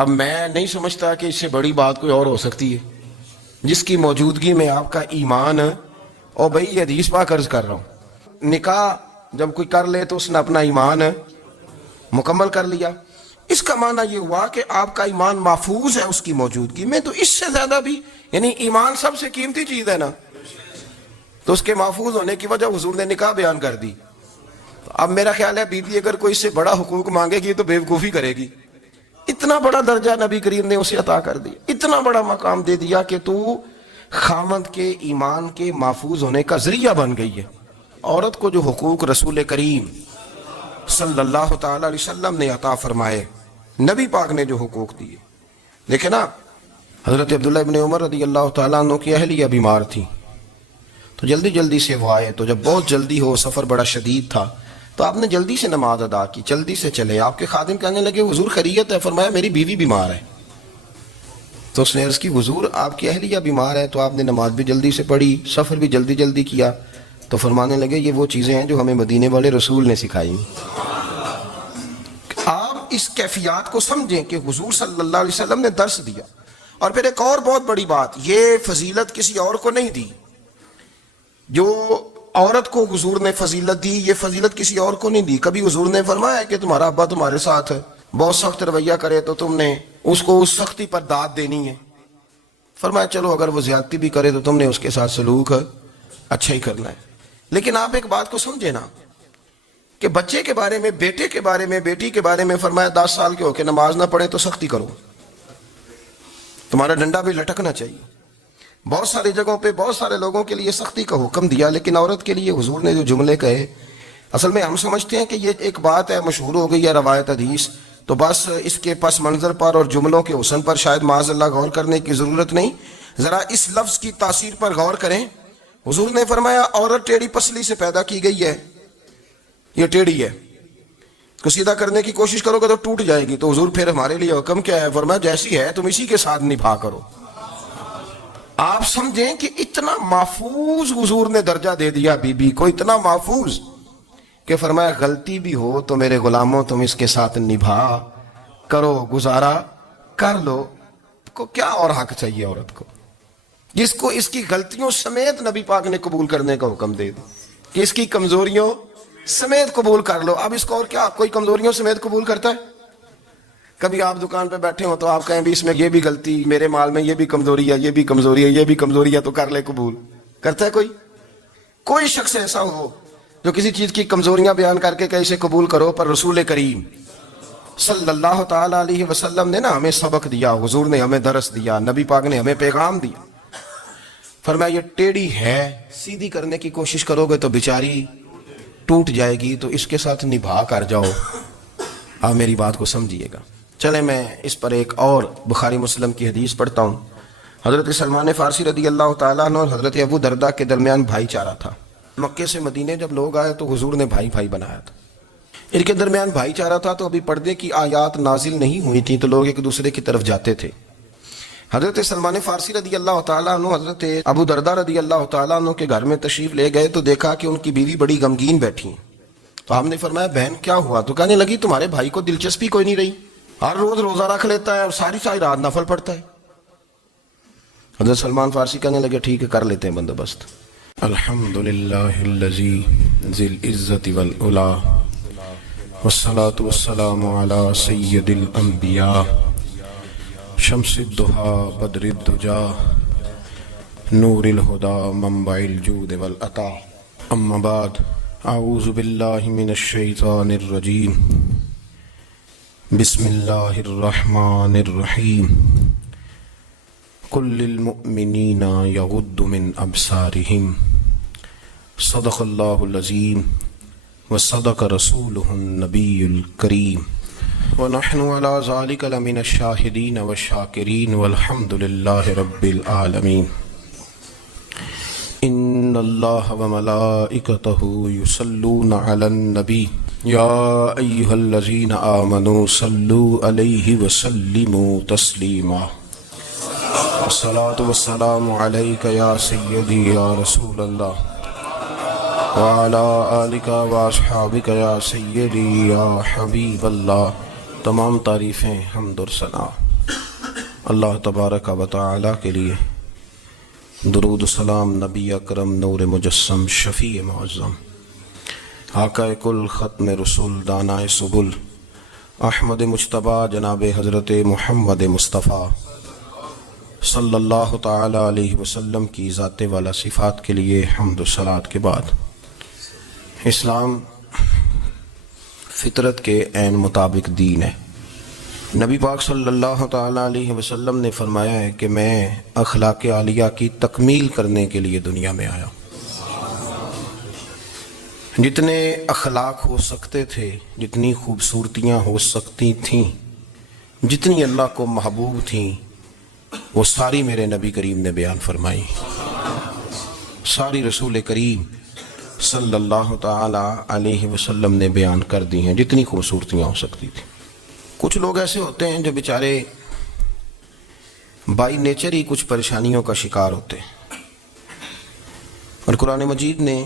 اب میں نہیں سمجھتا کہ اس سے بڑی بات کوئی اور ہو سکتی ہے جس کی موجودگی میں آپ کا ایمان، اور بھائی یہ حدیث پاک عرض کر رہا ہوں، نکاح جب کوئی کر لے تو اس نے اپنا ایمان مکمل کر لیا۔ اس کا معنی یہ ہوا کہ آپ کا ایمان محفوظ ہے اس کی موجودگی میں، تو اس سے زیادہ بھی، یعنی ایمان سب سے قیمتی چیز ہے نا، تو اس کے محفوظ ہونے کی وجہ حضور نے نکاح بیان کر دی۔ اب میرا خیال ہے بیوی اگر کوئی اس سے بڑا حقوق مانگے گی تو بیوقوفی کرے گی۔ اتنا بڑا درجہ نبی کریم نے اسے عطا کر دیا، اتنا بڑا مقام دے دیا کہ تو خاوند کے ایمان کے محفوظ ہونے کا ذریعہ بن گئی ہے۔ عورت کو جو حقوق رسول کریم صلی اللہ تعالی علیہ وسلم نے عطا فرمائے، نبی پاک نے جو حقوق دیے، دیکھیں نا، حضرت عبداللہ ابن عمر رضی اللہ تعالیٰ عنہ کی اہلیہ بیمار تھی، تو جلدی جلدی سے وہ آئے، تو جب بہت جلدی ہو، سفر بڑا شدید تھا، تو آپ نے جلدی سے نماز ادا کی، جلدی سے چلے۔ آپ کے خادم کہنے لگے حضور خیریت ہے؟ فرمایا میری بیوی بیمار ہے۔ تو اس نے عرض کی حضور آپ کی اہلیہ بیمار ہے، تو آپ نے نماز بھی جلدی سے پڑھی، سفر بھی جلدی جلدی کیا۔ تو فرمانے لگے یہ وہ چیزیں ہیں جو ہمیں مدینے والے رسول نے سکھائی۔ آپ اس کیفیات کو سمجھیں کہ حضور صلی اللہ علیہ وسلم نے درس دیا۔ اور پھر ایک اور بہت بڑی بات، یہ فضیلت کسی اور کو نہیں دی، جو عورت کو حضور نے فضیلت دی، یہ فضیلت کسی اور کو نہیں دی۔ کبھی حضور نے فرمایا کہ تمہارا ابا تمہارے ساتھ بہت سخت رویہ کرے تو تم نے اس کو اس سختی پر داد دینی ہے؟ فرمایا چلو اگر وہ زیادتی بھی کرے تو تم نے اس کے ساتھ سلوک اچھا ہی کرنا ہے۔ لیکن آپ ایک بات کو سمجھے نا کہ بچے کے بارے میں، بیٹے کے بارے میں، بیٹی کے بارے میں فرمایا 10 سال کے ہو کے نماز نہ پڑھے تو سختی کرو، تمہارا ڈنڈا بھی لٹکنا چاہیے۔ بہت ساری جگہوں پہ بہت سارے لوگوں کے لیے سختی کا حکم دیا، لیکن عورت کے لیے حضور نے جو جملے کہے، اصل میں ہم سمجھتے ہیں کہ یہ ایک بات ہے، مشہور ہو گئی ہے روایت حدیث، تو بس اس کے پس منظر پر اور جملوں کے حسن پر شاید معاذ اللہ غور کرنے کی ضرورت نہیں۔ ذرا اس لفظ کی تاثیر پر غور کریں۔ حضور نے فرمایا عورت ٹیڑھی پسلی سے پیدا کی گئی ہے، یہ ٹیڑھی ہے، کو سیدھا کرنے کی کوشش کرو گے تو ٹوٹ جائے گی۔ تو حضور پھر ہمارے لیے حکم کیا ہے؟ فرمایا جیسی ہے تم اسی کے ساتھ نبھا کرو۔ آپ سمجھیں کہ اتنا محفوظ حضور نے درجہ دے دیا بی بی کو، اتنا محفوظ کہ فرمایا غلطی بھی ہو تو میرے غلاموں تم اس کے ساتھ نبھا کرو، گزارا کر لو۔ کو کیا اور حق چاہیے عورت کو، جس کو اس کی غلطیوں سمیت نبی پاک نے قبول کرنے کا حکم دے دی کہ اس کی کمزوریوں سمیت قبول کر لو۔ اب اس کو اور کیا کوئی کمزوریوں سمیت قبول کرتا ہے؟ کبھی آپ دکان پہ بیٹھے ہو تو آپ کہیں بھی اس میں یہ بھی غلطی، میرے مال میں یہ بھی کمزوری ہے، یہ بھی کمزوری ہے، یہ بھی کمزوری ہے، تو کر لے قبول؟ کرتا ہے کوئی؟ کوئی شخص ایسا ہو جو کسی چیز کی کمزوریاں بیان کر کے کہ اسے قبول کرو؟ پر رسول کریم صلی اللہ تعالی علیہ وسلم نے نا ہمیں سبق دیا، حضور نے ہمیں درس دیا، نبی پاک نے ہمیں پیغام دیا۔ فرمایا یہ ٹیڑھی ہے، سیدھی کرنے کی کوشش کرو گے تو بیچاری ٹوٹ جائے گی، تو اس کے ساتھ نبھا کر جاؤ۔ آپ میری بات کو سمجھیے گا۔ چلیں میں اس پر ایک اور بخاری مسلم کی حدیث پڑھتا ہوں۔ حضرت سلمان فارسی رضی اللہ تعالیٰ عنہ اور حضرت ابو درداء کے درمیان بھائی چارہ تھا۔ مکے سے مدینے جب لوگ آئے تو حضور نے بھائی بھائی بنایا تھا، ان کے درمیان بھائی چارہ تھا، تو ابھی پردے کی آیات نازل نہیں ہوئی تھیں، تو لوگ ایک دوسرے کی طرف جاتے تھے۔ حضرت سلمان فارسی رضی اللہ تعالیٰ عنہ حضرت ابو درداء رضی اللہ تعالیٰ عنہ کے گھر میں تشریف لے گئے تو دیکھا کہ ان کی بیوی بڑی غمگین بیٹھی ہیں۔ تو ہم نے فرمایا بہن کیا ہوا؟ تو کہنے لگی تمہارے بھائی کو دلچسپی کوئی نہیں رہی، ہر روز روزہ رکھ لیتا ہے اور ساری ساری رات نفل پڑھتا ہے۔ حضرت سلمان فارسی کہنے لگے ٹھیک ہے کر لیتے ہیں بندوبست۔ الحمدللہ الذی ذی العزت والعلا والصلاة والسلام علی سید الانبیاء شمس الضحیٰ بدر الدجا نور الہدا منبع الجود والعطا، اما بعد، اعوذ باللہ من الشیطان الرجیم، بسم اللہ الرحمن الرحیم، قل للمؤمنین یغضوا من ابصارہم، صدق اللہ العظیم وصدق رسولہ النبی الکریم، ونحن علی ذلک لمن الشاہدین والشاکرین والحمد للہ رب العالمین۔ ان اللہ وملائکتہ یصلون علی النبی یا ایہا الذین آمنوا صلوا علیہ وسلموا تسلیما۔ الصلاۃ والسلام علیک یا سیدی یا رسول اللہ وعلی آلک واصحابک یا سیدی یا حبیب اللہ۔ تمام تعریفیں حمد و ثنا اللہ تبارک و تعالی کے لیے درود و سلام نبی اکرم نور مجسم شفیع معظم آقا کل ختم رسول دانائے سبل احمد مجتبی جناب حضرت محمد مصطفیٰ صلی اللہ تعالی علیہ وسلم کی ذات والا صفات کے لیے حمد و صلات کے بعد، اسلام فطرت کے عین مطابق دین ہے۔ نبی پاک صلی اللہ تعالی علیہ وسلم نے فرمایا ہے کہ میں اخلاق عالیہ کی تکمیل کرنے کے لیے دنیا میں آیا۔ جتنے اخلاق ہو سکتے تھے، جتنی خوبصورتیاں ہو سکتی تھیں، جتنی اللہ کو محبوب تھیں، وہ ساری میرے نبی کریم نے بیان فرمائی، ساری رسول کریم صلی اللہ تعالی علیہ وسلم نے بیان کر دی ہیں، جتنی خوبصورتیاں ہو سکتی تھیں۔ کچھ لوگ ایسے ہوتے ہیں جو بیچارے بائی نیچر ہی کچھ پریشانیوں کا شکار ہوتے ہیں، اور قرآن مجید نے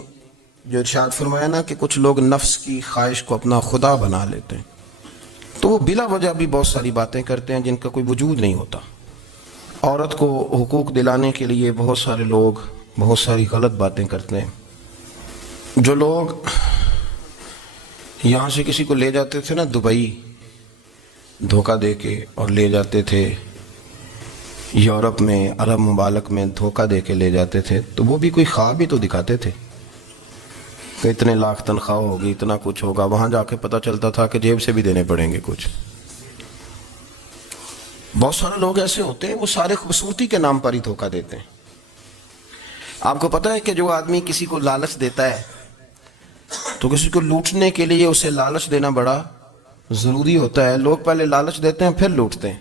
جو ارشاد فرمایا نا کہ کچھ لوگ نفس کی خواہش کو اپنا خدا بنا لیتے ہیں، تو وہ بلا وجہ بھی بہت ساری باتیں کرتے ہیں جن کا کوئی وجود نہیں ہوتا۔ عورت کو حقوق دلانے کے لیے بہت سارے لوگ بہت ساری غلط باتیں کرتے ہیں۔ جو لوگ یہاں سے کسی کو لے جاتے تھے نا دبئی دھوکہ دے کے، اور لے جاتے تھے یورپ میں، عرب ممالک میں دھوکہ دے کے لے جاتے تھے، تو وہ بھی کوئی خواب ہی تو دکھاتے تھے کہ اتنے لاکھ تنخواہ ہوگی، اتنا کچھ ہوگا۔ وہاں جا کے پتہ چلتا تھا کہ جیب سے بھی دینے پڑیں گے کچھ۔ بہت سارے لوگ ایسے ہوتے ہیں، وہ سارے خوبصورتی کے نام پر ہی دھوکہ دیتے ہیں۔ آپ کو پتہ ہے کہ جو آدمی کسی کو لالچ دیتا ہے تو کسی کو لوٹنے کے لیے اسے لالچ دینا بڑا ضروری ہوتا ہے۔ لوگ پہلے لالچ دیتے ہیں پھر لوٹتے ہیں،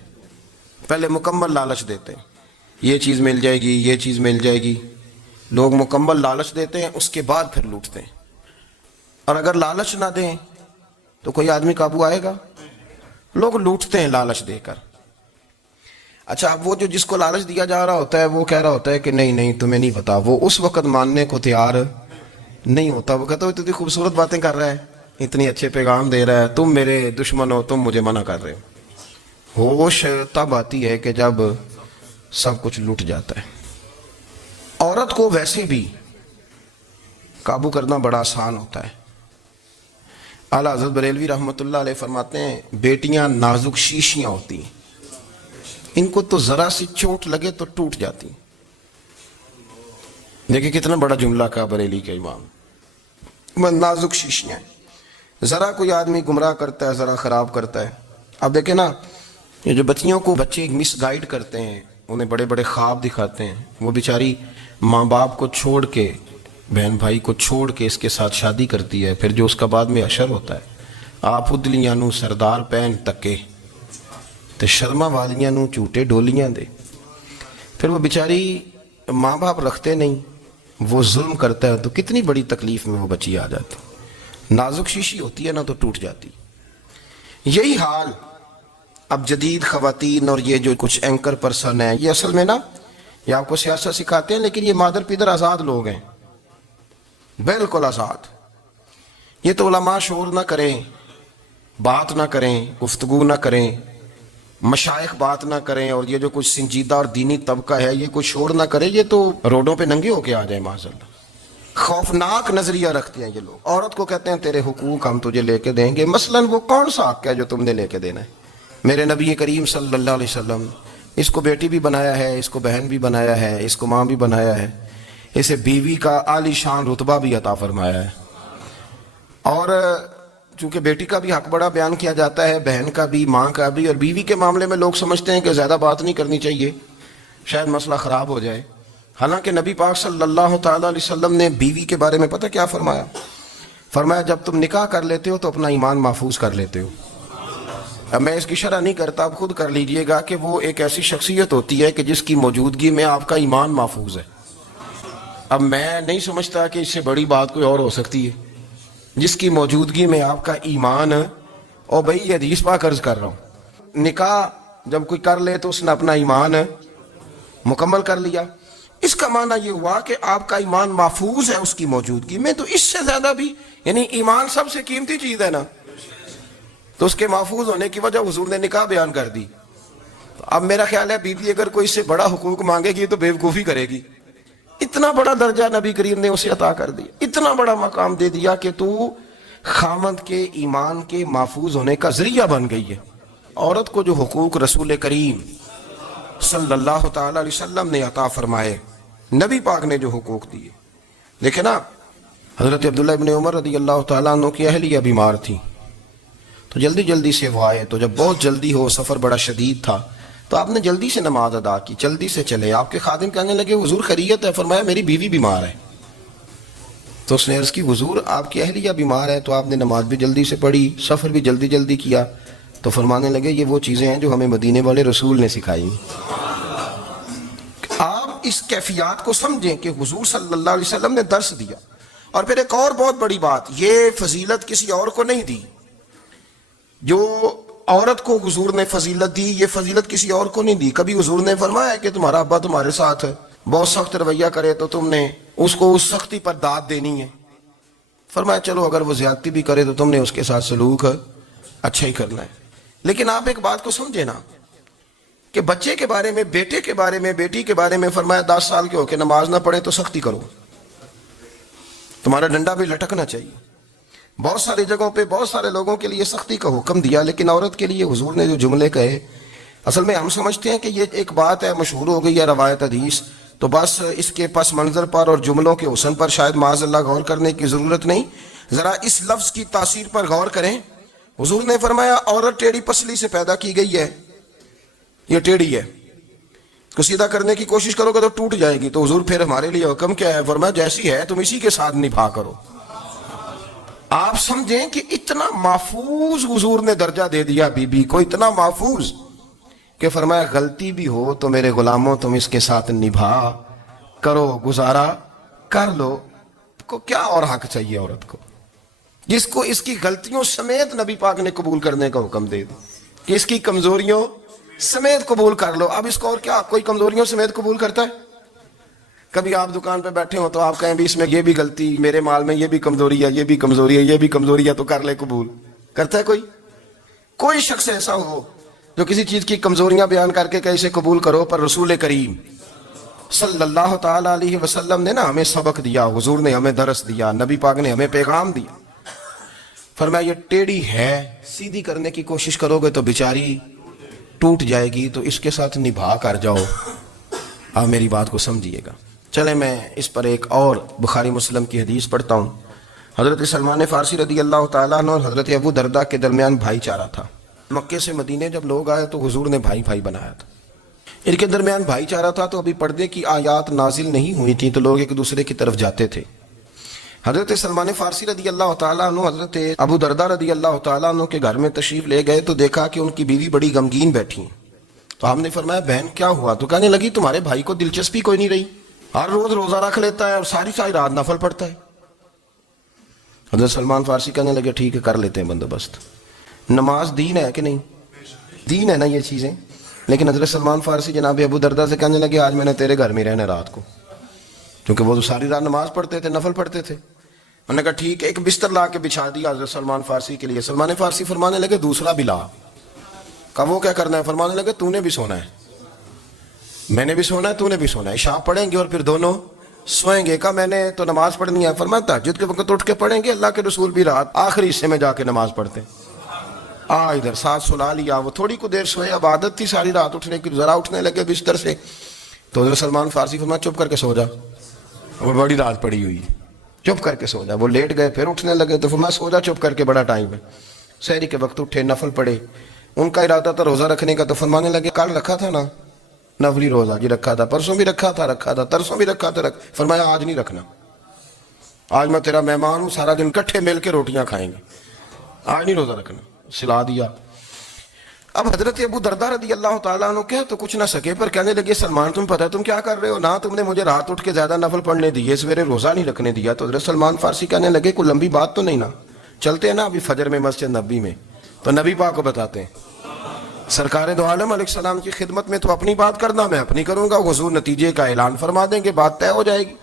پہلے مکمل لالچ دیتے ہیں، یہ چیز مل جائے گی، یہ چیز مل جائے گی۔ لوگ مکمل لالچ دیتے ہیں، اس کے بعد پھر لوٹتے ہیں۔ اور اگر لالچ نہ دیں تو کوئی آدمی قابو آئے گا؟ لوگ لوٹتے ہیں لالچ دے کر۔ اچھا، اب وہ جو جس کو لالچ دیا جا رہا ہوتا ہے وہ کہہ رہا ہوتا ہے کہ نہیں نہیں تمہیں نہیں پتا، وہ اس وقت ماننے کو تیار نہیں ہوتا۔ وہ کہتا ہے اتنی خوبصورت باتیں کر رہا ہے، اتنی اچھے پیغام دے رہا ہے، تم میرے دشمن ہو، تم مجھے منع کر رہے ہو۔ ہوش تب آتی ہے کہ جب سب کچھ لٹ جاتا ہے۔ عورت کو ویسے بھی قابو کرنا بڑا آسان ہوتا ہے۔ اعلیٰ حضرت بریلوی رحمۃ اللہ علیہ فرماتے ہیں بیٹیاں نازک شیشیاں ہوتی ہیں، ان کو تو ذرا سی چوٹ لگے تو ٹوٹ جاتی۔ دیکھیں کتنا بڑا جملہ کہا بریلی کے امام، نازک شیشیاں، ذرا کوئی آدمی گمراہ کرتا ہے، ذرا خراب کرتا ہے۔ اب دیکھیں نا، یہ جو بچیوں کو بچے مس گائیڈ کرتے ہیں، انہیں بڑے بڑے خواب دکھاتے ہیں، وہ بیچاری ماں باپ کو چھوڑ کے، بہن بھائی کو چھوڑ کے اس کے ساتھ شادی کرتی ہے، پھر جو اس کا بعد میں اشر ہوتا ہے، آپ ادلیاں نو سردار پہن تکے تے شرما والیاں نو جھوٹے ڈولیاں دے۔ پھر وہ بیچاری ماں باپ رکھتے نہیں، وہ ظلم کرتا ہے، تو کتنی بڑی تکلیف میں وہ بچی آ جاتی۔ نازک شیشی ہوتی ہے نا تو ٹوٹ جاتی۔ یہی حال اب جدید خواتین اور یہ جو کچھ اینکر پرسن ہیں، یہ اصل میں نا یہ آپ کو سیاست سکھاتے ہیں، لیکن یہ مادر پیدر آزاد لوگ ہیں، بالکل آزاد۔ یہ تو علماء شور نہ کریں، بات نہ کریں، گفتگو نہ کریں، مشائخ بات نہ کریں، اور یہ جو کچھ سنجیدہ اور دینی طبقہ ہے یہ کوئی شور نہ کرے، یہ تو روڈوں پہ ننگے ہو کے آ جائیں معاذ اللہ۔ خوفناک نظریہ رکھتے ہیں یہ لوگ۔ عورت کو کہتے ہیں تیرے حقوق ہم تجھے لے کے دیں گے، مثلاً وہ کون سا حق ہے جو تم نے لے کے دینا ہے؟ میرے نبی کریم صلی اللہ علیہ وسلم اس کو بیٹی بھی بنایا ہے، اس کو بہن بھی بنایا ہے، اس کو ماں بھی بنایا ہے، اسے بیوی کا عالی شان رتبہ بھی عطا فرمایا ہے۔ اور چونکہ بیٹی کا بھی حق بڑا بیان کیا جاتا ہے، بہن کا بھی، ماں کا بھی، اور بیوی کے معاملے میں لوگ سمجھتے ہیں کہ زیادہ بات نہیں کرنی چاہیے، شاید مسئلہ خراب ہو جائے۔ حالانکہ نبی پاک صلی اللہ تعالیٰ علیہ وسلم نے بیوی کے بارے میں پتہ کیا فرمایا؟ فرمایا جب تم نکاح کر لیتے ہو تو اپنا ایمان محفوظ کر لیتے ہو۔ اب میں اس کی شرح نہیں کرتا، آپ خود کر لیجئے گا کہ وہ ایک ایسی شخصیت ہوتی ہے کہ جس کی موجودگی میں آپ کا ایمان محفوظ ہے۔ اب میں نہیں سمجھتا کہ اس سے بڑی بات کوئی اور ہو سکتی ہے، جس کی موجودگی میں آپ کا ایمان، اور بھئی یہ حدیث پاک عرض کر رہا ہوں، نکاح جب کوئی کر لے تو اس نے اپنا ایمان مکمل کر لیا۔ اس کا معنی یہ ہوا کہ آپ کا ایمان محفوظ ہے اس کی موجودگی میں، تو اس سے زیادہ بھی، یعنی ایمان سب سے قیمتی چیز ہے نا، تو اس کے محفوظ ہونے کی وجہ حضور نے نکاح بیان کر دی۔ اب میرا خیال ہے بی بی اگر کوئی اس سے بڑا حقوق مانگے گی تو بیوقوفی کرے گی. اتنا بڑا درجہ نبی کریم نے اسے عطا کر دیا, اتنا بڑا مقام دے دیا کہ تو خاوند کے ایمان کے محفوظ ہونے کا ذریعہ بن گئی ہے. عورت کو جو حقوق رسول کریم صلی اللہ تعالی علیہ وسلم نے عطا فرمائے, نبی پاک نے جو حقوق دیے. دیکھیں نا, حضرت عبداللہ ابن عمر رضی اللہ تعالیٰ عنہ کی اہلیہ بیمار تھی تو جلدی جلدی سے وہ آئے. تو جب بہت جلدی ہو, سفر بڑا شدید تھا, تو آپ نے جلدی سے نماز ادا کی, جلدی سے چلے. آپ کے خادم کہنے لگے حضور خیریت ہے؟ فرمایا میری بیوی بیمار ہے. تو اس نے عرض کی حضور آپ کی اہلیہ بیمار ہے. تو آپ نے نماز بھی جلدی سے پڑھی, سفر بھی جلدی جلدی کیا. تو فرمانے لگے یہ وہ چیزیں ہیں جو ہمیں مدینے والے رسول نے سکھائی. آپ اس کیفیات کو سمجھیں کہ حضور صلی اللہ علیہ وسلم نے درس دیا. اور پھر ایک اور بہت بڑی بات, یہ فضیلت کسی اور کو نہیں دی. جو عورت کو حضور نے فضیلت دی, یہ فضیلت کسی اور کو نہیں دی. کبھی حضور نے فرمایا کہ تمہارا ابا تمہارے ساتھ بہت سخت رویہ کرے تو تم نے اس کو اس سختی پر داد دینی ہے. فرمایا چلو اگر وہ زیادتی بھی کرے تو تم نے اس کے ساتھ سلوک اچھا ہی کرنا ہے. لیکن آپ ایک بات کو سمجھے نا کہ بچے کے بارے میں, بیٹے کے بارے میں, بیٹی کے بارے میں فرمایا 10 سال کے ہو کے نماز نہ پڑھے تو سختی کرو, تمہارا ڈنڈا بھی لٹکنا چاہیے. بہت ساری جگہوں پہ بہت سارے لوگوں کے لیے سختی کا حکم دیا, لیکن عورت کے لیے حضور نے جو جملے کہے, اصل میں ہم سمجھتے ہیں کہ یہ ایک بات ہے, مشہور ہو گئی ہے روایت حدیث, تو بس اس کے پس منظر پر اور جملوں کے حسن پر شاید معاذ اللہ غور کرنے کی ضرورت نہیں. ذرا اس لفظ کی تاثیر پر غور کریں. حضور نے فرمایا عورت ٹیڑھی پسلی سے پیدا کی گئی ہے, یہ ٹیڑھی ہے, کو سیدھا کرنے کی کوشش کرو گے تو ٹوٹ جائے گی. تو حضور پھر ہمارے لیے حکم کیا ہے؟ فرمایا جیسی ہے تم اسی کے ساتھ نبھا کرو. آپ سمجھیں کہ اتنا محفوظ حضور نے درجہ دے دیا بی بی کو, اتنا محفوظ کہ فرمایا غلطی بھی ہو تو میرے غلاموں تم اس کے ساتھ نبھا کرو, گزارا کر لو. کو کیا اور حق چاہیے عورت کو جس کو اس کی غلطیوں سمیت نبی پاک نے قبول کرنے کا حکم دے دی کہ اس کی کمزوریوں سمیت قبول کر لو. اب اس کو اور کیا کوئی کمزوریوں سمیت قبول کرتا ہے؟ کبھی آپ دکان پہ بیٹھے ہو تو آپ کہیں بھی اس میں یہ بھی غلطی, میرے مال میں یہ بھی کمزوری ہے, یہ بھی کمزوری ہے, یہ بھی کمزوری ہے, تو کر لے قبول. کرتا ہے کوئی؟ کوئی شخص ایسا ہو جو کسی چیز کی کمزوریاں بیان کر کے کیسے قبول کرو؟ پر رسول کریم صلی اللہ تعالی علیہ وسلم نے نا ہمیں سبق دیا, حضور نے ہمیں درس دیا, نبی پاک نے ہمیں پیغام دیا. فرمایا یہ ٹیڑھی ہے, سیدھی کرنے کی کوشش کرو گے تو بیچاری ٹوٹ جائے گی, تو اس کے ساتھ نبھا کر جاؤ. آپ میری بات کو سمجھیے گا. چلیں میں اس پر ایک اور بخاری مسلم کی حدیث پڑھتا ہوں. حضرت سلمان فارسی رضی اللہ تعالیٰ عنہ اور حضرت ابو دردہ کے درمیان بھائی چارہ تھا. مکے سے مدینے جب لوگ آئے تو حضور نے بھائی بھائی بنایا تھا. ان کے درمیان بھائی چارہ تھا تو ابھی پردے کی آیات نازل نہیں ہوئی تھیں, تو لوگ ایک دوسرے کی طرف جاتے تھے. حضرت سلمان فارسی رضی اللہ تعالیٰ عنہ حضرت ابو دردہ رضی اللہ تعالیٰ عنہ کے گھر میں تشریف لے گئے تو دیکھا کہ ان کی بیوی بڑی غمگین بیٹھی ہیں. تو ہم نے فرمایا بہن کیا ہوا؟ تو کہنے لگی تمہارے بھائی کو دلچسپی کوئی نہیں رہی, ہر روز روزہ رکھ لیتا ہے اور ساری رات نفل پڑھتا ہے. حضرت سلمان فارسی کہنے لگے ٹھیک ہے کر لیتے ہیں بندوبست. نماز دین ہے کہ نہیں؟ دین ہے نا یہ چیزیں. لیکن حضرت سلمان فارسی جناب ابو دردہ سے کہنے لگے آج میں نے تیرے گھر میں رہنا رات کو, کیونکہ وہ تو ساری رات نماز پڑھتے تھے, نفل پڑھتے تھے. انہوں نے کہا ٹھیک ہے, ایک بستر لا کے بچھا دیا حضرت سلمان فارسی کے لیے. سلمان فارسی فرمانے لگے دوسرا بھی لا. کہا وہ کیا کرنا ہے؟ فرمانے لگے تو نے بھی سونا ہے, میں نے بھی سونا ہے, تو نے بھی سونا ہے, عشاء پڑھیں گے اور پھر دونوں سوئیں گے. کہا میں نے تو نماز پڑھنی ہے. فرمایا تہجد کے وقت اٹھ کے پڑھیں گے, اللہ کے رسول بھی رات آخری حصے میں جا کے نماز پڑھتے. ادھر ساتھ سلا لیا. وہ تھوڑی کو دیر سوئے, اب عادت تھی ساری رات اٹھنے کی, ذرا اٹھنے لگے بستر سے تو حضرت سلمان فارسی فرمایا چپ کر کے سو جا, وہ بڑی رات پڑی ہوئی, چپ کر کے سو جا. وہ لیٹ گئے, پھر اٹھنے لگے تو فرمایا سو جا چپ کر کے, بڑا ٹائم ہے. سحری کے وقت اٹھے, نفل پڑھے. ان کا ارادہ تھا روزہ رکھنے کا, تو فرمانے لگے کل رکھا تھا نا نفلی روزہ؟ جی رکھا تھا. پرسوں بھی رکھا تھا, ترسوں بھی رکھا تھا. فرمایا آج نہیں رکھنا, آج میں تیرا مہمان ہوں, سارا دن کٹھے مل کے روٹیاں کھائیں گے, آج نہیں روزہ رکھنا. سلا دیا. اب حضرت ابو دردہ رضی اللہ تعالیٰ عنہ کہہ تو کچھ نہ سکے, پر کہنے لگے سلمان تم پتہ ہے تم کیا کر رہے ہو, نہ تم نے مجھے رات اٹھ کے زیادہ نفل پڑھنے دیے, سویرے روزہ نہیں رکھنے دیا. تو حضرت سلمان فارسی کہنے لگے کوئی لمبی بات تو نہیں نا, چلتے ہیں نا ابھی فجر میں مسجد نبی میں, تو نبی پاک کو بتاتے ہیں. سرکار دو عالم علیہ السلام کی خدمت میں تو اپنی بات کرنا, میں اپنی کروں گا, حضور نتیجے کا اعلان فرما دیں گے, بات طے ہو جائے گی.